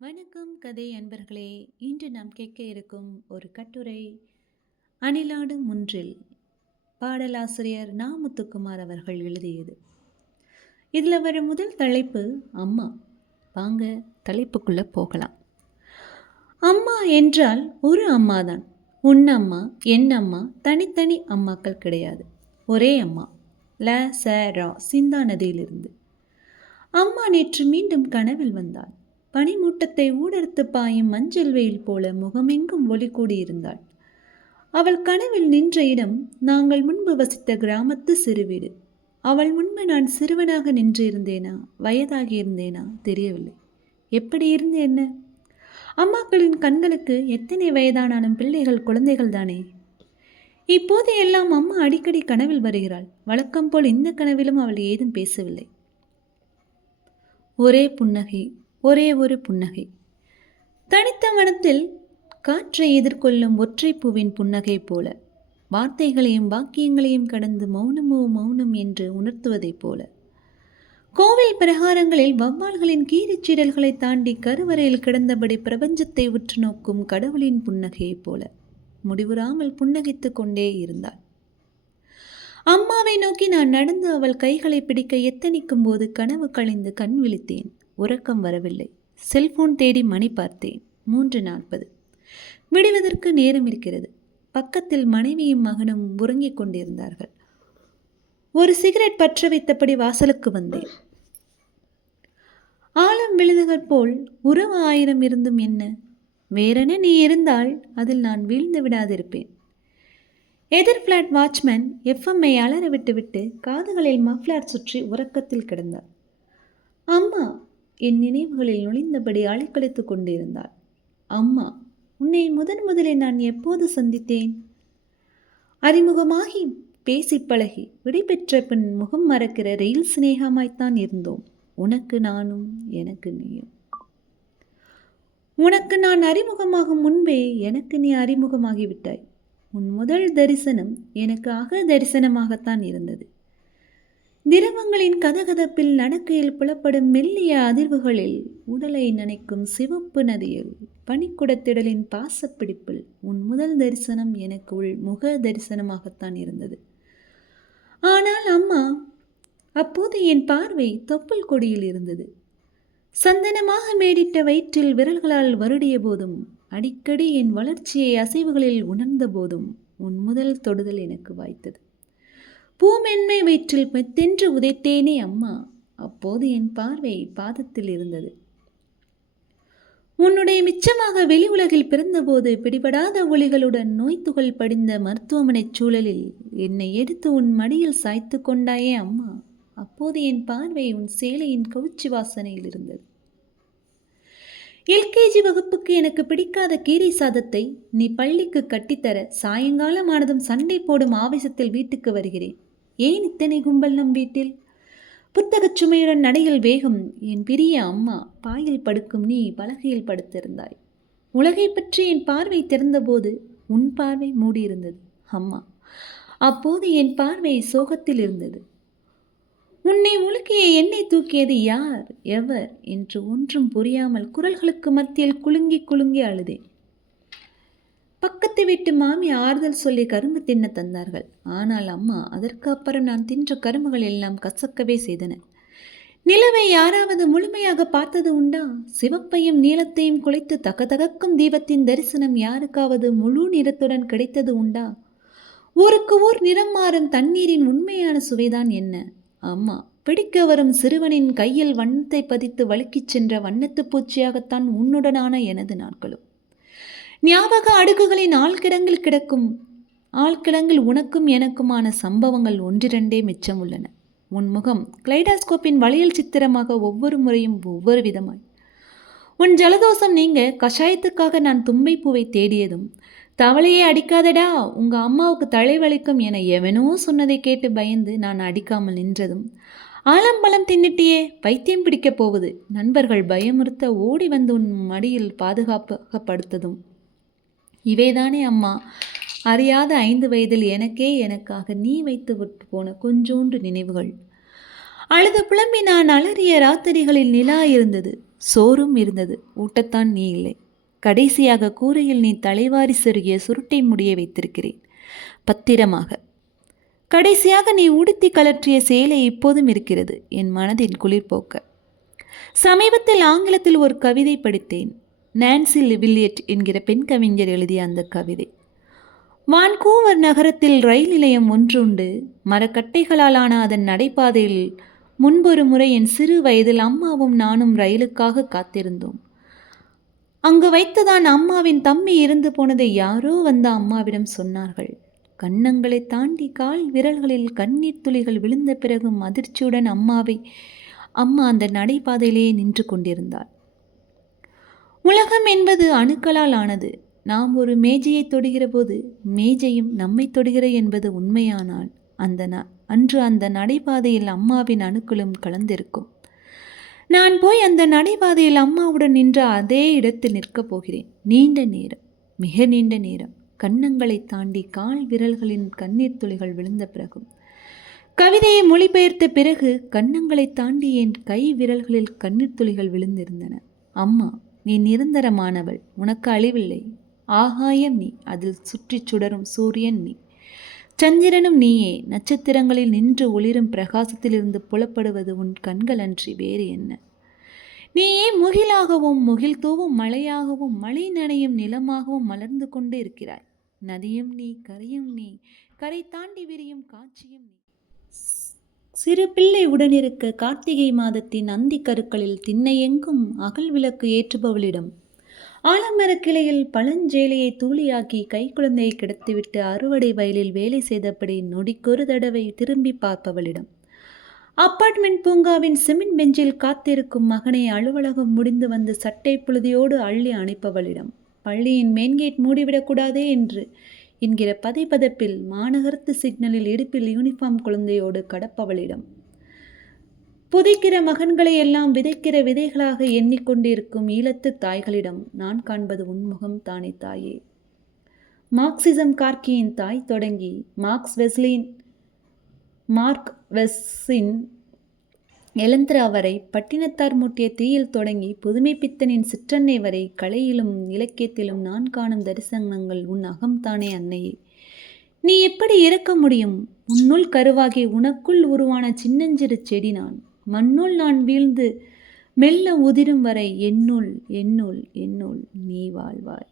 வணக்கம் கதை அன்பர்களே. இன்று நாம் கேட்க இருக்கும் ஒரு கட்டுரை அணிலாடு முன்றில். பாடலாசிரியர் நா. முத்துக்குமார் அவர்கள் எழுதியது. இதில் வர முதல் தலைப்பு அம்மா. வாங்க தலைப்புக்குள்ளே போகலாம். அம்மா என்றால் ஒரு அம்மா தான். உன் அம்மா, என் அம்மா, தனித்தனி அம்மாக்கள் கிடையாது. ஒரே அம்மா. ல ச ரா சிந்தா நதியிலிருந்து. அம்மா நேற்று மீண்டும் கனவில் வந்தாள். பனிமூட்டத்தை ஊடறுத்து பாயும் மஞ்சள் வெயில் போல முகமெங்கும் ஒளி கூடியிருந்தாள். அவள் கனவில் நின்ற இடம் நாங்கள் முன்பு வசித்த கிராமத்து சிறு வீடு. அவள் முன்பு நான் சிறுவனாக நின்று இருந்தேனா, வயதாகி இருந்தேனா தெரியவில்லை. எப்படி இருந்து என்ன? அம்மாக்களின் கண்களுக்கு எத்தனை வயதானாலும் பிள்ளைகள் குழந்தைகள் தானே. இப்போது எல்லாம் அம்மா அடிக்கடி கனவில் வருகிறாள். வழக்கம் போல் இந்த கனவிலும் அவள் ஏதும் பேசவில்லை. ஒரே புன்னகை, ஒரே ஒரு புன்னகை. தனித்த மனத்தில் காற்றை எதிர்கொள்ளும் ஒற்றை பூவின் புன்னகை போல, வார்த்தைகளையும் வாக்கியங்களையும் கடந்து மௌனமோ மௌனம் என்று உணர்த்துவதைப் போல. கோவில் பிரகாரங்களில் வவ்வால்களின் கீரிச்சீடல்களை தாண்டி கருவறையில் கிடந்தபடி பிரபஞ்சத்தை உற்று நோக்கும் கடவுளின் புன்னகையைப் போல முடிவுறாமல் புன்னகைத்து கொண்டே இருந்தாள். அம்மாவை நோக்கி நான் நடந்து அவள் கைகளை பிடிக்க எத்தனிக்கும் போது கனவு கழிந்து கண் விழித்தேன். உறக்கம் வரவில்லை. செல்போன் தேடி மணி பார்த்தேன். 3:40. விடுவதற்கு நேரம் இருக்கிறது. பக்கத்தில் மனைவியும் மகனும் உறங்கிக் கொண்டிருந்தார்கள். ஒரு சிகரெட் பற்ற வைத்தபடி வாசலுக்கு வந்தேன். ஆழம் விழுதுகள் போல் உறவு 1000 இருந்தும் என்ன, வேறென நீ இருந்தால் அதில் நான் வீழ்ந்து விடாதிருப்பேன். எதிர் பிளாட் வாட்ச்மேன் எஃப்எம்ஐ அலற விட்டுவிட்டு காதுகளில் மஃப்ளர் சுற்றி உறக்கத்தில் கிடந்தார். அம்மா என் நினைவுகளில் நுழைந்தபடி அலைக்கழித்து கொண்டிருந்தாள். அம்மா, உன்னை முதலில் நான் எப்போது சந்தித்தேன்? அறிமுகமாகி பேசி பழகி விடைபெற்ற பின் முகம் மறக்கிற ரயில் சிநேகமாய்த்தான் இருந்தோம். உனக்கு நானும், எனக்கு நீயும். உனக்கு நான் அறிமுகமாகும் முன்பே எனக்கு நீ அறிமுகமாகிவிட்டாய். உன் முதல் தரிசனம் எனக்கு அக தரிசனமாகத்தான் இருந்தது. திரவங்களின் கதகதப்பில் நடக்கையில் புலப்படும் மெல்லிய அதிர்வுகளில் உடலை நனைக்கும் சிவப்பு நதியில் பனிக்குடத்திடலின் பாசப்பிடிப்பில் உன் முதல் தரிசனம் எனக்கு உள் முக தரிசனமாகத்தான் இருந்தது. ஆனால் அம்மா, அப்போது என் பார்வை தொப்புள் கொடியில் இருந்தது. சந்தனமாக மேடிட்ட வயிற்றில் விரல்களால் வருடிய போதும், அடிக்கடி என் வளர்ச்சியை அசைவுகளில் உணர்ந்த போதும் உன் முதல் தொடுதல் எனக்கு வாய்த்தது. பூமென்மை வயிற்றில் மெத்தென்று உதைத்தேனே அம்மா, அப்போது என் பார்வை பாதத்தில் இருந்தது. உன்னுடைய மிச்சமாக வெளி உலகில் பிறந்தபோது பிடிபடாத ஒளிகளுடன் நோய்த்துகள் படிந்த மருத்துவமனை சூழலில் என்னை எடுத்து உன் மடியில் சாய்த்து கொண்டாயே அம்மா, அப்போது என் பார்வை உன் சேலையின் கவுச்சி வாசனையில் இருந்தது. எல்கேஜி வகுப்புக்கு எனக்கு பிடிக்காத கீரை சாதத்தை நீ பள்ளிக்கு கட்டித்தர சாயங்காலமானதும் சண்டை போடும் ஆவேசத்தில் வீட்டுக்கு வருகிறேன். ஏன் இத்தனை கும்பல் நம் வீட்டில்? புத்தகச் சுமையுடன் நடையில் வேகம் என் பிரிய அம்மா. பாயில் படுக்கும் நீ பலகையில் படுத்திருந்தாய். உலகை பற்றி என் பார்வை திறந்தபோது உன் பார்வை மூடியிருந்தது அம்மா. அப்போது என் பார்வை சோகத்தில் இருந்தது. உன்னை உலுக்கிய என்னை தூக்கியது யார், எவர் என்று ஒன்றும் புரியாமல் குரல்களுக்கு மத்தியில் குலுங்கி குலுங்கி அழுதேன். பக்கத்து வீட்டு மாமி ஆறுதல் சொல்லி கரும்பு தின்ன தந்தார்கள். ஆனால் அம்மா, அதற்கு அப்புறம் நான் தின்ற கரும்புகள் எல்லாம் கசக்கவே செய்தன. நிலவை யாராவது முழுமையாக பார்த்தது உண்டா? சிவப்பையும் நீலத்தையும் குலைத்து தகதகக்கும் தீபத்தின் தரிசனம் யாருக்காவது முழு நிறத்துடன் கிடைத்தது உண்டா? ஊருக்கு ஊர் நிறம் மாறும் தண்ணீரின் உண்மையான சுவைதான் என்ன? அம்மா, பிடிக்க வரும் சிறுவனின் கையில் வண்ணத்தை பதித்து வழுக்கிச் சென்ற வண்ணத்து பூச்சியாகத்தான் உன்னுடனான எனது நாட்களும். ஞாபக அடுக்குகளின் ஆழ்கிடங்கில் கிடக்கும் ஆழ்கிடங்கில் உனக்கும் எனக்குமான சம்பவங்கள் ஒன்றிரண்டே மிச்சம் உள்ளன. உன் முகம் கிளைடாஸ்கோப்பின் வளையல் சித்திரமாக ஒவ்வொரு முறையும் ஒவ்வொரு விதமாய். உன் ஜலதோஷம் நீங்க கஷாயத்துக்காக நான் தும்பை பூவை தேடியதும், தவளையே அடிக்காதடா உங்க அம்மாவுக்கு தலைவலிக்கும் என எவனோ சொன்னதை கேட்டு பயந்து நான் அடிக்காமல் நின்றதும், ஆலம்பழம் தின்னுட்டியே பைத்தியம் பிடிக்கப் போவது நண்பர்கள் பயமுறுத்த ஓடி வந்து உன் மடியில் பாதுகாப்பாக படுத்ததும், இவைதானே அம்மா அறியாத 5 வயதில் எனக்காக நீ வைத்து விட்டு போன கொஞ்சோன்று நினைவுகள். அழுது புலம்பி நான் அலறிய ராத்திரிகளில் நிலா இருந்தது. சோறும் இருந்தது, ஊட்டத்தான் நீ இல்லை. கடைசியாக கூரையில் நீ தலைவாரி செருகிய சுருட்டை முடிய வைத்திருக்கிறேன் பத்திரமாக. கடைசியாக நீ உடுத்தி கலற்றிய சேலை இப்போதும் இருக்கிறது என் மனதின் குளிர்போக்க. சமீபத்தில் ஆங்கிலத்தில் ஒரு கவிதை படித்தேன். நான்சி வில்லியட் என்கிற பெண் கவிஞர் எழுதிய அந்த கவிதை. வான்கூவர் நகரத்தில் ரயில் நிலையம் ஒன்றுண்டு. மரக்கட்டைகளாலான அதன் நடைபாதையில் முன்பொரு முறை என் சிறு வயதில் அம்மாவும் நானும் ரயிலுக்காக காத்திருந்தோம். அங்கு வைத்துதான் அம்மாவின் தம்பி இருந்து போனதை யாரோ வந்த அம்மாவிடம் சொன்னார்கள். கன்னங்களை தாண்டி கால் விரல்களில் கண்ணீர் துளிகள் விழுந்த பிறகும் அதிர்ச்சியுடன் அம்மா அந்த நடைபாதையிலேயே நின்று கொண்டிருந்தாள். உலகம் என்பது அணுக்களால் ஆனது. நாம் ஒரு மேஜையை தொடுகிற போது மேஜையும் நம்மை தொடுகிற என்பது உண்மையானால் அன்று அந்த நடைபாதையில் அம்மாவின் அணுக்களும் கலந்திருக்கும். நான் போய் அந்த நடைபாதையில் அம்மாவுடன் நின்ற அதே இடத்தில் நிற்கப் போகிறேன். நீண்ட நேரம், மிக நீண்ட நேரம், கன்னங்களை தாண்டி கால் விரல்களின் கண்ணீர் துளிகள் விழுந்த பிறகும். கவிதையை மொழிபெயர்த்த பிறகு கன்னங்களை தாண்டி என் கை விரல்களில் கண்ணீர் துளிகள் விழுந்திருந்தன. அம்மா, நீ நிரந்தரமானவள், உனக்கு அழிவில்லை. ஆகாயம் நீ, அதில் சுற்றி சுடரும் சூரியன் நீ, சந்திரனும் நீயே. நட்சத்திரங்களில் நின்று ஒளிரும் பிரகாசத்திலிருந்து புலப்படுவது உன் கண்கள் அன்றி வேறு என்ன? நீயே முகிலாகவும் முகில் தூவும் மழையாகவும் மழை நனையும் நிலமாகவும் மலர்ந்து கொண்டு இருக்கிறாய். நதியும் நீ, கரையும் நீ, கரை தாண்டி விரியும் காட்சியும் நீ. சிறு பிள்ளை உடனிருக்க கார்த்திகை மாதத்தின் அந்தி கருக்களில் திண்ணையெங்கும் அகல் விளக்கு ஏற்றுபவளிடம், ஆலமரக் கிளையில் பழஞ்சேலையை தூளியாக்கி கைக்குழந்தையை கிடத்திவிட்டு அறுவடை வயலில் வேலை செய்தபடி நொடிக்கொரு தடவை திரும்பி பார்ப்பவளிடம், அப்பார்ட்மெண்ட் பூங்காவின் சிமெண்ட் பெஞ்சில் காத்திருக்கும் மகனை அலுவலகம் முடிந்து வந்து சட்டை புழுதியோடு அள்ளி அணைப்பவளிடம், பள்ளியின் மெயின்கேட் மூடிவிடக்கூடாதே என்கிற பதைப்பதப்பில் மாநகரத்து சிக்னலில் இடுப்பில் யூனிஃபார்ம் குழந்தையோடு கடப்பவளிடம், புதைக்கிற மகன்களை எல்லாம் விதைக்கிற விதைகளாக எண்ணிக்கொண்டிருக்கும் ஈழத்து தாய்களிடம் நான் காண்பது உன்முகம் தானே தாயே. மார்க்சிசம் கார்கியின் தாய் தொடங்கி மார்க் வெஸ்ஸின் எலந்திரா வரை, பட்டினத்தார் மூட்டிய தீயில் தொடங்கி புதுமை பித்தனின் சிற்றன்னை வரை, கலையிலும் இலக்கியத்திலும் நான் காணும் தரிசனங்கள் உன் அகம்தானே அன்னையே. நீ எப்படி இறக்க முடியும்? உன்னுள் கருவாகி உனக்குள் உருவான சின்னஞ்சிறு செடி நான். மண்ணுள் நான் வீழ்ந்து மெல்ல உதிரும் வரை என்னுள் என்னுள் என்னுள் நீ வாழ்வாய்.